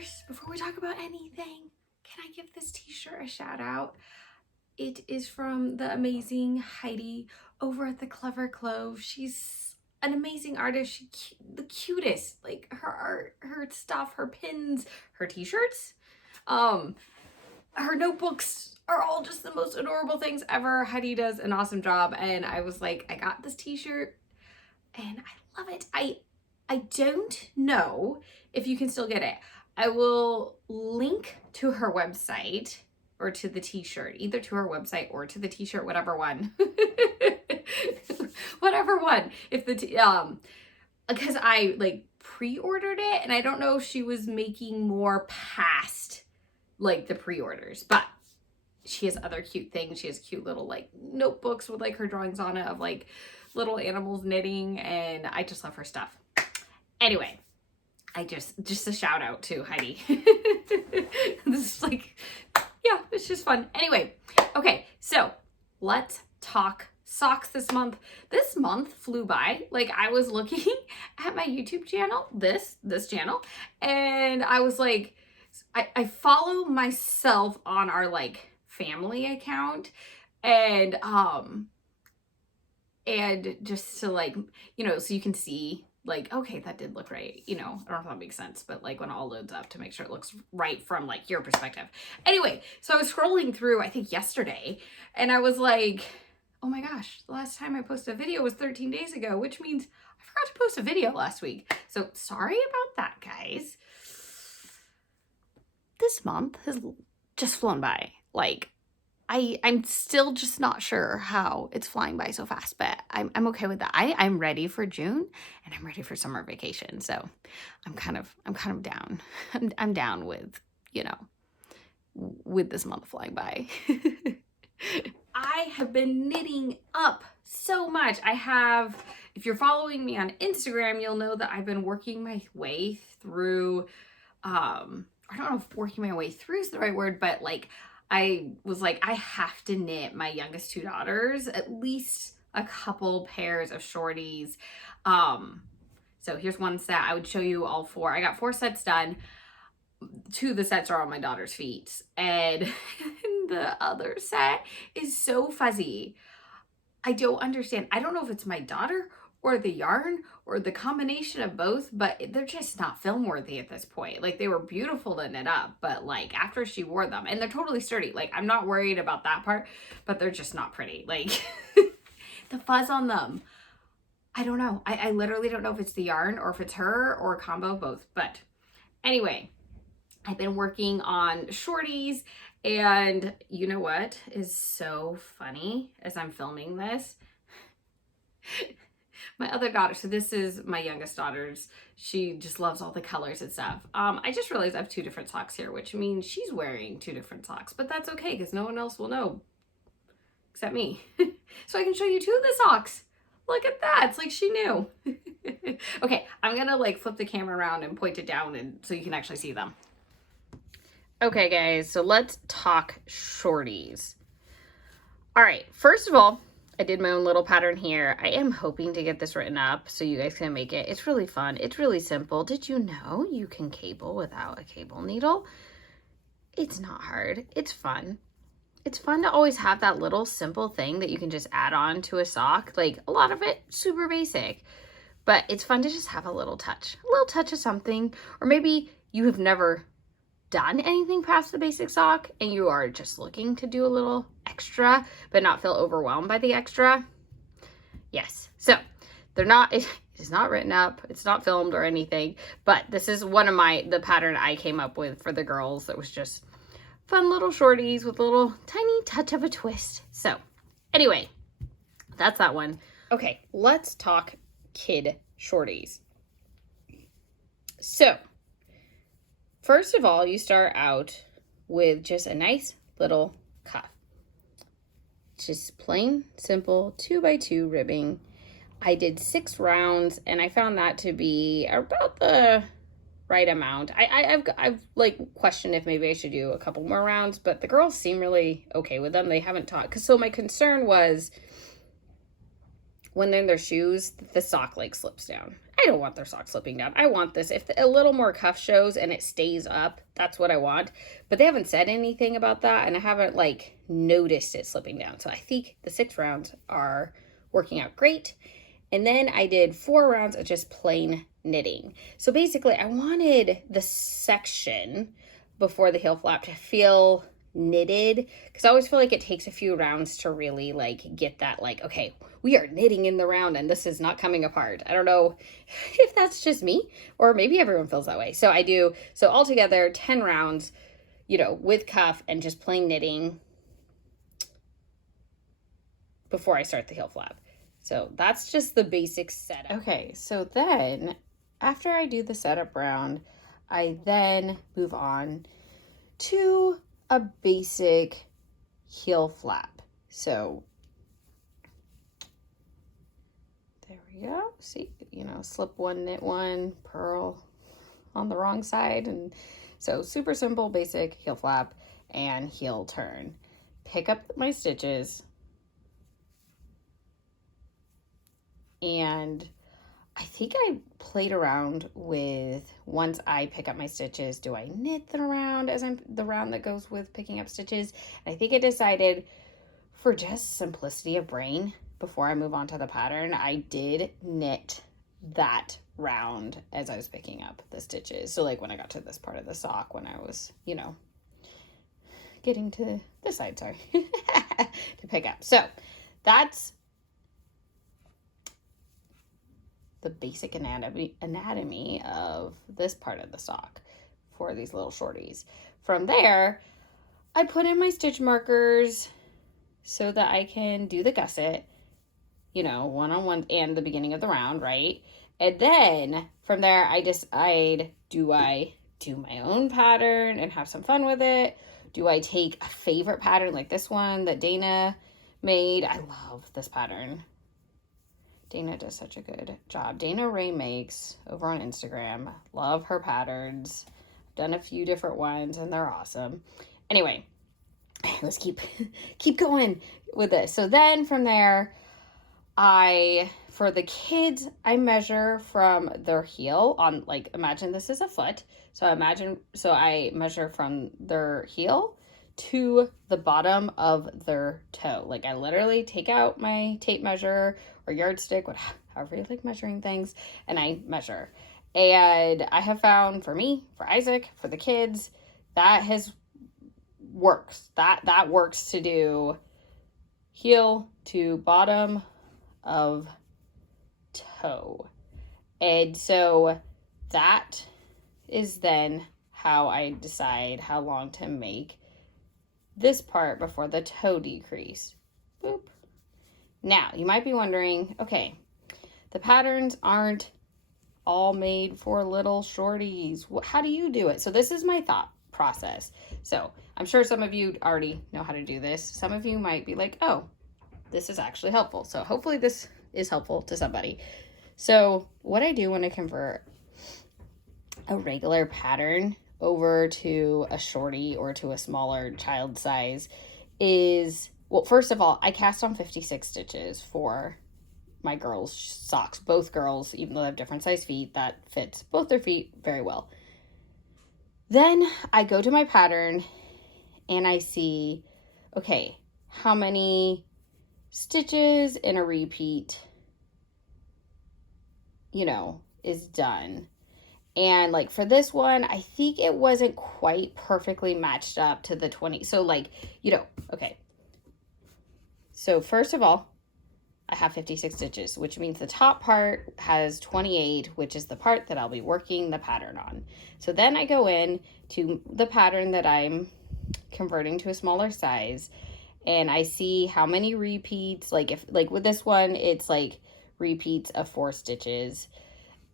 first, before we talk about anything, can I give this t-shirt a shout out? It is from the amazing Heidi over at the Clever Clove. She's an amazing artist. The cutest, like her art, her stuff, her pins, her t-shirts, her notebooks are all just the most adorable things ever. Heidi does an awesome job, and I was like, I got this t-shirt and I love it. I don't know if you can still get it. I will link to her website or to the t-shirt, either to her website or to the t-shirt, whatever one. Whatever one. If the because I like pre-ordered it, and I don't know if she was making more past like the pre-orders, but she has other cute things. She has cute little like notebooks with like her drawings on it of like little animals knitting, and I just love her stuff. Anyway, I just a shout out to Heidi. This is like, yeah, it's just fun. Anyway, okay, so let's talk socks this month. This month flew by. Like, I was looking at my YouTube channel, this channel, and I was like, I follow myself on our like family account, and just to like, you know, so you can see like, okay, that did look right, you know. I don't know if that makes sense, but like when it all loads up to make sure it looks right from like your perspective. Anyway, so I was scrolling through, I think yesterday, and I was like, oh my gosh, the last time I posted a video was 13 days ago, which means I forgot to post a video last week. So sorry about that, guys. This month has just flown by. Like, I'm still just not sure how it's flying by so fast, but I'm okay with that. I'm ready for June, and I'm ready for summer vacation. So I'm kind of down. I'm down with, you know, with this month flying by. I have been knitting up so much. If you're following me on Instagram, you'll know that I've been working my way through, I don't know if working my way through is the right word, but like, I was like, I have to knit my youngest two daughters at least a couple pairs of shorties. So here's one set. I would show you all four. I got 4 sets done. 2 of the sets are on my daughter's feet, and the other set is so fuzzy. I don't understand. I don't know if it's my daughter or the yarn or the combination of both, but they're just not film worthy at this point. Like, they were beautiful to knit up, but like after she wore them, and they're totally sturdy. Like, I'm not worried about that part, but they're just not pretty. Like the fuzz on them, I don't know. I literally don't know if it's the yarn or if it's her or a combo of both. But anyway, I've been working on shorties, and you know what is so funny as I'm filming this? My other daughter, so this is my youngest daughter's, she just loves all the colors and stuff. I just realized I have 2 different socks here, which means she's wearing 2 different socks, but that's okay because no one else will know except me. So I can show you 2 of the socks. Look at that, it's like she knew. Okay, I'm gonna like flip the camera around and point it down and so you can actually see them. Okay guys, so let's talk shorties. All right, first of all, I did my own little pattern here. I am hoping to get this written up so you guys can make it. It's really fun. It's really simple. Did you know you can cable without a cable needle? It's not hard. It's fun. It's fun to always have that little simple thing that you can just add on to a sock. Like, a lot of it, super basic. But it's fun to just have a little touch of something. Or maybe you have never done anything past the basic sock and you are just looking to do a little extra but not feel overwhelmed by the extra. Yes, so it is not written up, it's not filmed or anything, but this is one of the pattern I came up with for the girls that was just fun little shorties with a little tiny touch of a twist. So anyway, that's that one. Okay, let's talk kid shorties. So first of all, you start out with just a nice little cuff. Just plain, simple 2x2 ribbing. I did 6 rounds, and I found that to be about the right amount. I've like questioned if maybe I should do a couple more rounds, but the girls seem really okay with them. They haven't taught, so my concern was when they're in their shoes, the sock like slips down. I don't want their sock slipping down. I want this. If a little more cuff shows and it stays up, that's what I want. But they haven't said anything about that, and I haven't like noticed it slipping down. So I think the 6 rounds are working out great. And then I did 4 rounds of just plain knitting. So basically, I wanted the section before the heel flap to feel knitted, because I always feel like it takes a few rounds to really like get that, like, okay, we are knitting in the round and this is not coming apart. I don't know if that's just me or maybe everyone feels that way. So I do, so altogether 10 rounds, you know, with cuff and just plain knitting before I start the heel flap. So that's just the basic setup. Okay, so then after I do the setup round, I then move on to a basic heel flap. So there we go. See, you know, slip one, knit one, purl on the wrong side. And so super simple, basic heel flap and heel turn. Pick up my stitches, and I think I played around with, once I pick up my stitches, do I knit the round as I'm the round that goes with picking up stitches? And I think I decided, for just simplicity of brain, before I move on to the pattern, I did knit that round as I was picking up the stitches. So like when I got to this part of the sock, when I was, you know, getting to this side, sorry, to pick up. So that's the basic anatomy of this part of the sock for these little shorties. From there, I put in my stitch markers so that I can do the gusset, you know, one-on-one and the beginning of the round, right? And then from there, I decide, do I do my own pattern and have some fun with it? Do I take a favorite pattern like this one that Dana made? I love this pattern. Dana does such a good job. Dana Ray Makes over on Instagram. Love her patterns. Done a few different ones and they're awesome. Anyway, let's keep going with this. So then from there, for the kids, I measure from their heel on, like, imagine this is a foot. So I measure from their heel to the bottom of their toe. Like, I literally take out my tape measure or yardstick, however you like measuring things, and I measure. And I have found, for me, for Isaac, for the kids, that works. That works to do heel to bottom of toe. And so that is then how I decide how long to make this part before the toe decrease. Boop. Now, you might be wondering, okay, the patterns aren't all made for little shorties. How do you do it? So this is my thought process. So I'm sure some of you already know how to do this. Some of you might be like, oh, this is actually helpful. So hopefully this is helpful to somebody. So what I do when I convert a regular pattern over to a shorty or to a smaller child size is, well, first of all, I cast on 56 stitches for my girls' socks. Both girls, even though they have different size feet, that fits both their feet very well. Then I go to my pattern and I see, okay, how many stitches in a repeat, you know, is done. And like for this one, I think it wasn't quite perfectly matched up to the 20. So like, you know, okay. So first of all, I have 56 stitches, which means the top part has 28, which is the part that I'll be working the pattern on. So then I go in to the pattern that I'm converting to a smaller size, and I see how many repeats, like if, like with this one, it's like repeats of 4 stitches.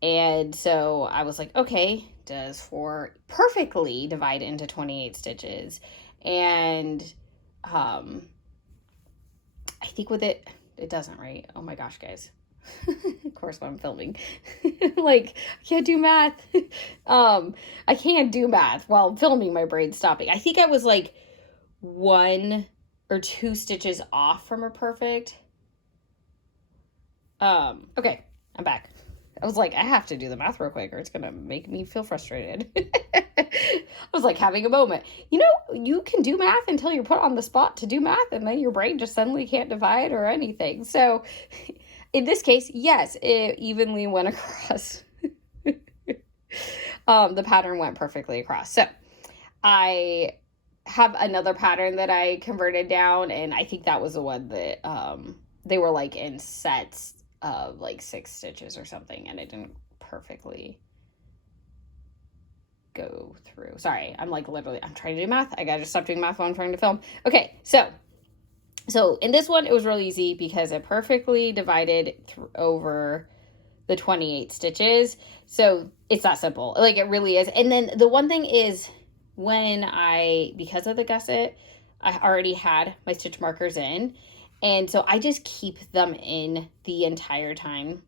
And so I was like, okay, does 4 perfectly divide into 28 stitches? And I think with it doesn't, right? Oh my gosh, guys. Of course, when I'm filming, like, I can't do math. I can't do math while filming, my brain's stopping. I think I was like 1 or 2 stitches off from a perfect. Okay, I'm back. I was like, I have to do the math real quick or it's gonna make me feel frustrated. I was like having a moment. You know, you can do math until you're put on the spot to do math, and then your brain just suddenly can't divide or anything. So in this case, yes, it evenly went across. The pattern went perfectly across. So I have another pattern that I converted down, and I think that was the one that they were like in sets of like 6 stitches or something, and it didn't perfectly go through. Sorry, I'm like literally, I'm trying to do math. I gotta just stop doing math while I'm trying to film. Okay, so in this one, it was real easy because it perfectly divided over the 28 stitches. So it's that simple. Like, it really is. And then the one thing is, because of the gusset, I already had my stitch markers in. And so I just keep them in the entire time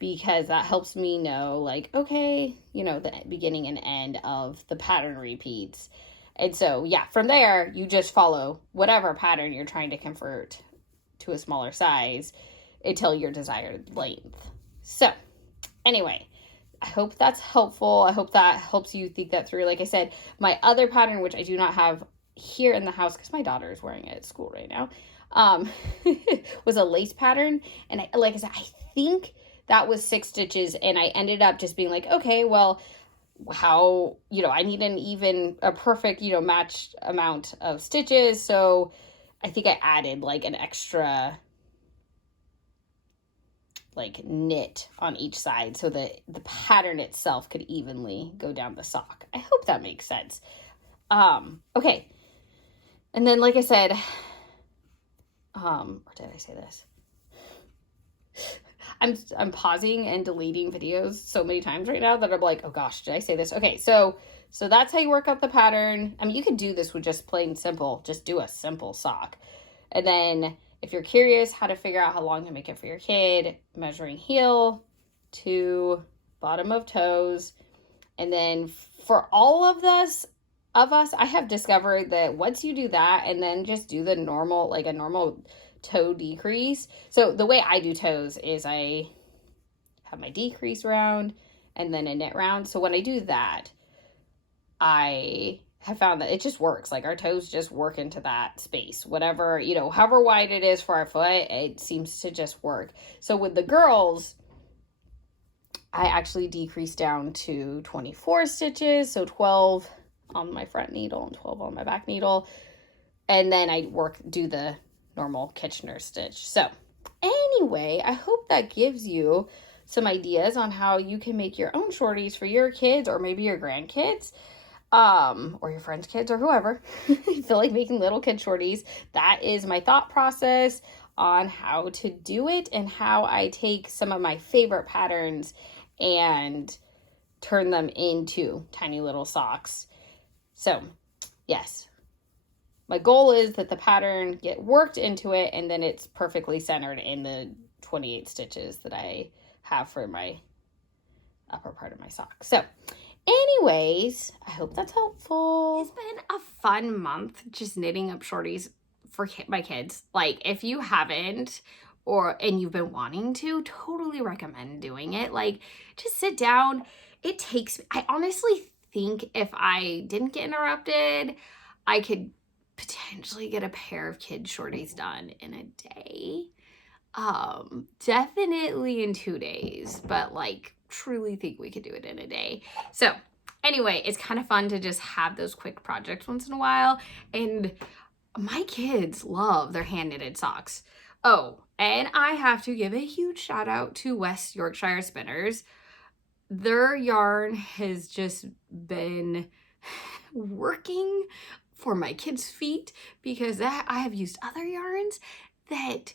because that helps me know, like, okay, the beginning and end of the pattern repeats. And so, yeah, from there, you just follow whatever pattern you're trying to convert to a smaller size until your desired length. So, anyway, I hope that's helpful. I hope that helps you think that through. Like I said, my other pattern, which I do not have here in the house because my daughter is wearing it at school right now, was a lace pattern. And like I said, I think that was 6 stitches, and I ended up just being like, okay, well, how, I need a perfect, matched amount of stitches. So I think I added like an extra like knit on each side so that the pattern itself could evenly go down the sock. I hope that makes sense. Okay. And then, like I said, or did I say this? I'm pausing and deleting videos so many times right now that I'm like, oh gosh, did I say this? Okay, so that's how you work out the pattern. I mean, you could do this with just plain simple, just do a simple sock. And then if you're curious how to figure out how long to make it for your kid, measuring heel to bottom of toes. And then for all of us, I have discovered that once you do that and then just do the normal, like a normal toe decrease. So the way I do toes is I have my decrease round and then a knit round. So when I do that, I have found that it just works. Like, our toes just work into that space. Whatever, however wide it is for our foot, it seems to just work. So with the girls, I actually decreased down to 24 stitches. So 12 on my front needle and 12 on my back needle. And then I do the normal Kitchener stitch. So anyway, I hope that gives you some ideas on how you can make your own shorties for your kids or maybe your grandkids. Or your friends' kids or whoever. You feel like making little kid shorties. That is my thought process on how to do it and how I take some of my favorite patterns and turn them into tiny little socks. So, yes. My goal is that the pattern get worked into it and then it's perfectly centered in the 28 stitches that I have for my upper part of my sock. So, anyways, I hope that's helpful. It's been a fun month just knitting up shorties for my kids. Like, if you haven't and you've been wanting to, totally recommend doing it. Like, just sit down. I honestly think if I didn't get interrupted, I could potentially get a pair of kid shorties done in a day. Definitely in 2 days, but like, truly think we could do it in a day. So anyway, it's kind of fun to just have those quick projects once in a while. And my kids love their hand knitted socks. Oh, and I have to give a huge shout out to West Yorkshire Spinners. Their yarn has just been working for my kids' feet because I have used other yarns that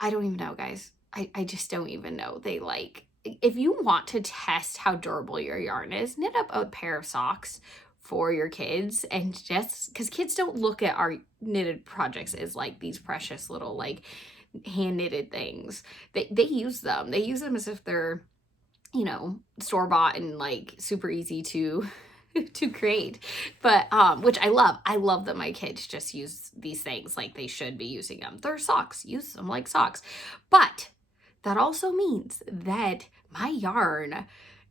I don't even know, guys. I just don't even know. If you want to test how durable your yarn is, knit up a pair of socks for your kids, and just because kids don't look at our knitted projects as like these precious little like hand knitted things. They use them. They use them as if they're, store-bought and like super easy to to create. But which I love that my kids just use these things like they should be using them. They're socks, use them like socks. But that also means that my yarn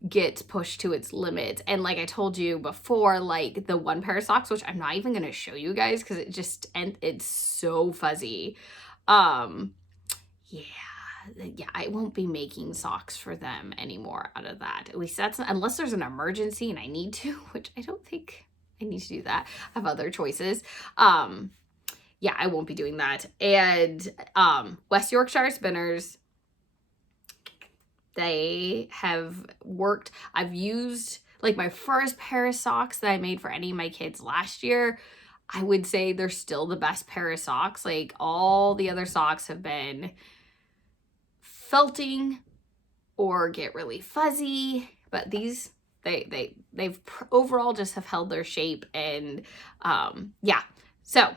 gets pushed to its limits. And like I told you before, like the one pair of socks, which I'm not even gonna show you guys because it's so fuzzy. Yeah, I won't be making socks for them anymore out of that. At least that's unless there's an emergency and I need to, which I don't think I need to do that. I have other choices. Yeah, I won't be doing that. And West Yorkshire Spinners, they have worked. I've used like my first pair of socks that I made for any of my kids last year. I would say they're still the best pair of socks. Like all the other socks have been felting or get really fuzzy, but these they've overall just have held their shape. And yeah, so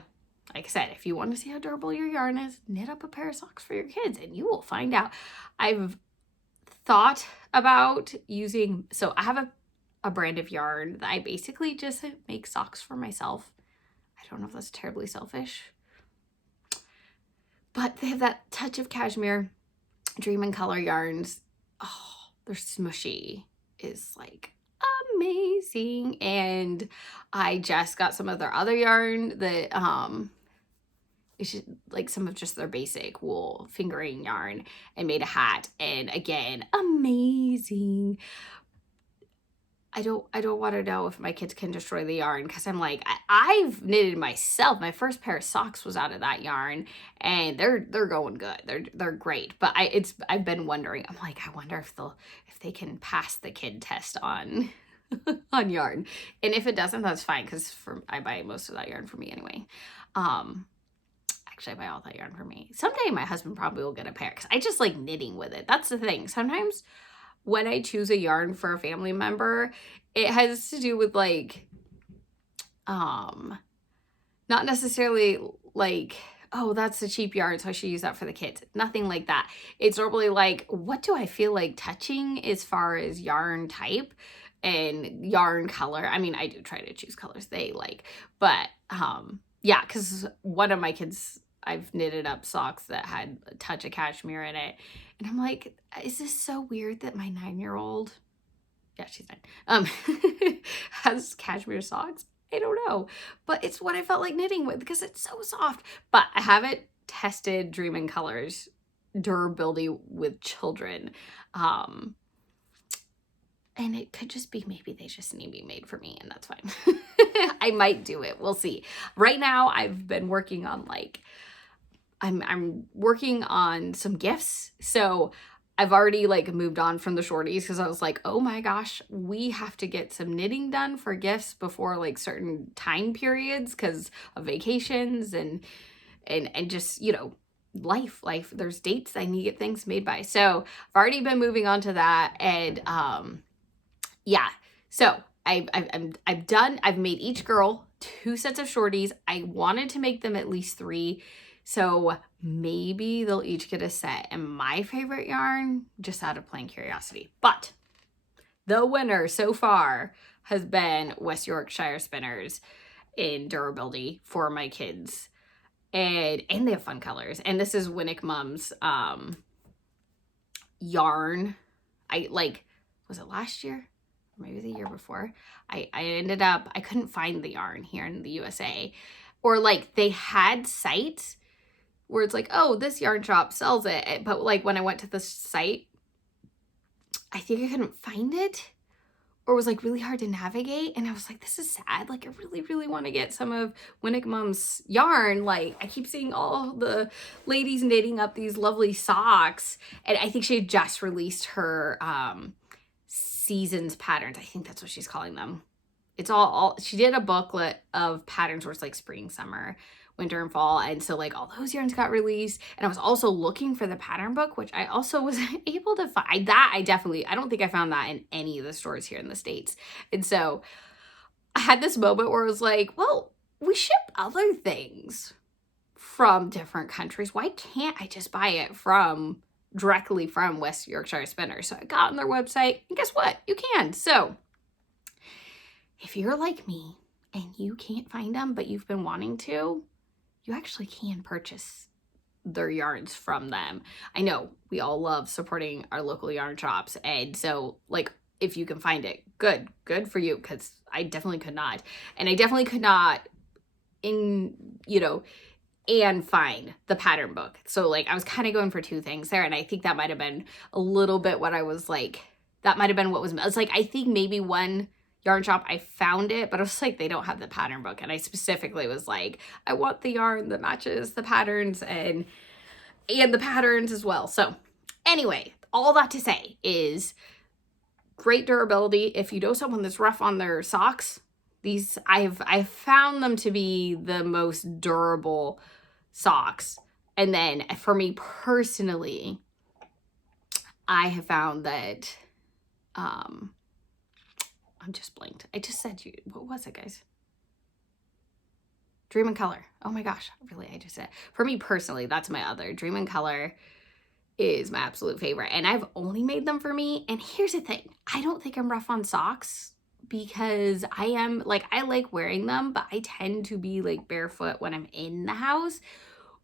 like I said, if you want to see how durable your yarn is, knit up a pair of socks for your kids and you will find out. I've thought about using, so I have a brand of yarn that I basically just make socks for myself. I don't know if that's terribly selfish, but they have that touch of cashmere. Dream and Color yarns, oh, they're smushy, is like amazing. And I just got some of their other yarn that it's just like some of just their basic wool fingering yarn and made a hat, and again, amazing. I don't want to know if my kids can destroy the yarn because I'm like, I've knitted myself. My first pair of socks was out of that yarn and they're going good. They're great. But I've been wondering, I'm like, I wonder if they can pass the kid test on on yarn. And if it doesn't, that's fine because I buy most of that yarn for me anyway. Actually, I buy all that yarn for me. Someday my husband probably will get a pair because I just like knitting with it. That's the thing. Sometimes when I choose a yarn for a family member, it has to do with like, not necessarily like, oh, that's a cheap yarn, so I should use that for the kids. Nothing like that. It's normally like, what do I feel like touching as far as yarn type and yarn color? I mean, I do try to choose colors they like, but yeah, because one of my kids, I've knitted up socks that had a touch of cashmere in it. And I'm like, is this so weird that my 9-year-old, yeah, she's 9, has cashmere socks? I don't know. But it's what I felt like knitting with because it's so soft. But I haven't tested Dream and Color's durability with children. And it could just be maybe they just need to be made for me and that's fine. I might do it. We'll see. Right now, I've been working on like, I'm working on some gifts. So I've already like moved on from the shorties because I was like, oh my gosh, we have to get some knitting done for gifts before like certain time periods because of vacations and just, you know, life. There's dates I need to get things made by. So I've already been moving on to that. And yeah, so I've done, I've made each girl 2 sets of shorties. I wanted to make them at least 3. So maybe they'll each get a set. And my favorite yarn, just out of plain curiosity. But the winner so far has been West Yorkshire Spinners in durability for my kids. And they have fun colors. And this is Winnick Mom's yarn. Was it last year? Maybe the year before. I ended up, I couldn't find the yarn here in the USA. Or like they had sites where it's like, oh, this yarn shop sells it. But like when I went to the site, I think I couldn't find it or it was like really hard to navigate. And I was like, this is sad. Like I really, really want to get some of Winnick Mom's yarn. Like I keep seeing all the ladies knitting up these lovely socks. And I think she had just released her seasons patterns. I think that's what she's calling them. It's all she did a booklet of patterns where it's like spring, summer, winter, and fall. And so like all those yarns got released. And I was also looking for the pattern book, which I also was able to find. I don't think I found that in any of the stores here in the States. And so I had this moment where I was like, well, we ship other things from different countries. Why can't I just buy it directly from West Yorkshire Spinners? So I got on their website and guess what? You can. So if you're like me and you can't find them, but you've been wanting to, you actually can purchase their yarns from them. I know we all love supporting our local yarn shops. And so like, if you can find it, good for you. Cause I definitely could not. And I definitely could not and find the pattern book. So like, I was kind of going for two things there. And I think that might've been a little bit what I was like, that might've been what was, I was like, I think maybe one yarn shop I found it, but I was like, they don't have the pattern book. And I specifically was like, I want the yarn that matches the patterns and the patterns as well. So anyway, all that to say is great durability. If you know someone that's rough on their socks, these I've found them to be the most durable socks. And then for me personally, I have found that I'm just blanked. I just said what was it, guys? Dream in Color. Oh my gosh, really, I just said. For me personally, that's my other. Dream in Color is my absolute favorite. And I've only made them for me. And here's the thing. I don't think I'm rough on socks because I am like, I like wearing them, but I tend to be like barefoot when I'm in the house.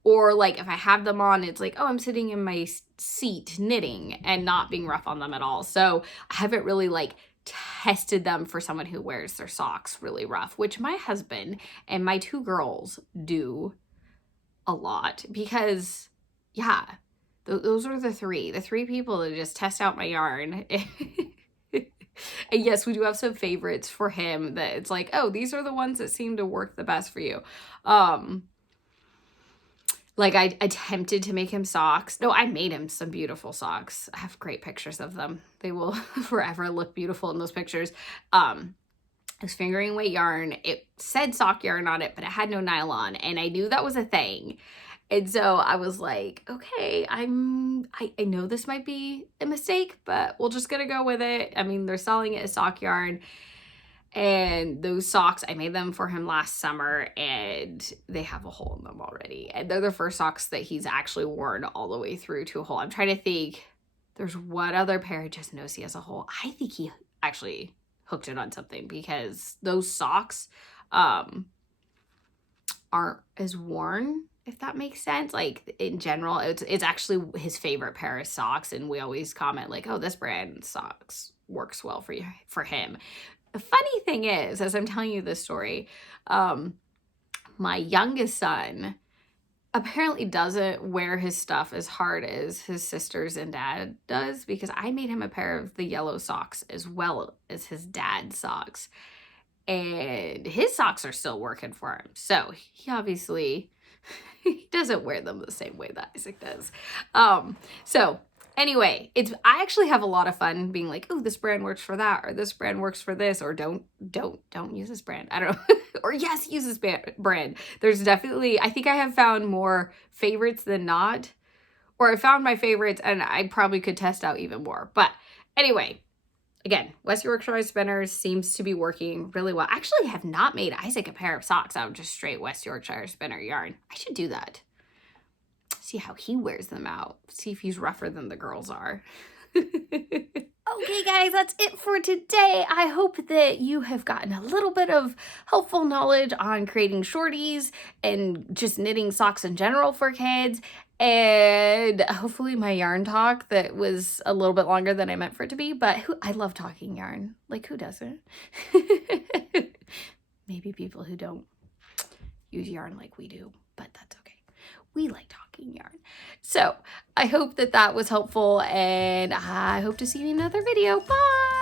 Or like if I have them on, it's like, oh, I'm sitting in my seat knitting and not being rough on them at all. So I haven't really like tested them for someone who wears their socks really rough, which my husband and my two girls do a lot because, yeah, those are the three people that just test out my yarn. And yes, we do have some favorites for him that it's like, oh, these are the ones that seem to work the best for you. Like I attempted to make him socks. No, I made him some beautiful socks. I have great pictures of them. They will forever look beautiful in those pictures. I was fingering weight yarn. It said sock yarn on it, but it had no nylon. And I knew that was a thing. And so I was like, okay, I know this might be a mistake, but we're just gonna go with it. I mean, they're selling it as sock yarn. And those socks, I made them for him last summer and they have a hole in them already. And they're the first socks that he's actually worn all the way through to a hole. I'm trying to think, there's one other pair I just knows he has a hole. I think he actually hooked it on something because those socks aren't as worn, if that makes sense. Like in general, it's actually his favorite pair of socks. And we always comment like, oh, this brand socks works well for him. The funny thing is, as I'm telling you this story, my youngest son apparently doesn't wear his stuff as hard as his sisters and dad does because I made him a pair of the yellow socks as well as his dad's socks. And his socks are still working for him. So he obviously he doesn't wear them the same way that Isaac does. So anyway, I actually have a lot of fun being like, oh, this brand works for that, or this brand works for this, or don't use this brand. I don't know. Or yes, use this brand. There's definitely, I think I have found more favorites than not, or I found my favorites and I probably could test out even more. But anyway, again, West Yorkshire Spinners seems to be working really well. Actually, I have not made Isaac a pair of socks out of just straight West Yorkshire Spinner yarn. I should do that. See how he wears them out. See if he's rougher than the girls are. Okay, guys, that's it for today. I hope that you have gotten a little bit of helpful knowledge on creating shorties and just knitting socks in general for kids. And hopefully my yarn talk that was a little bit longer than I meant for it to be, but I love talking yarn. Like, who doesn't? Maybe people who don't use yarn like we do, but that's okay. We like talking yarn. So I hope that was helpful and I hope to see you in another video. Bye!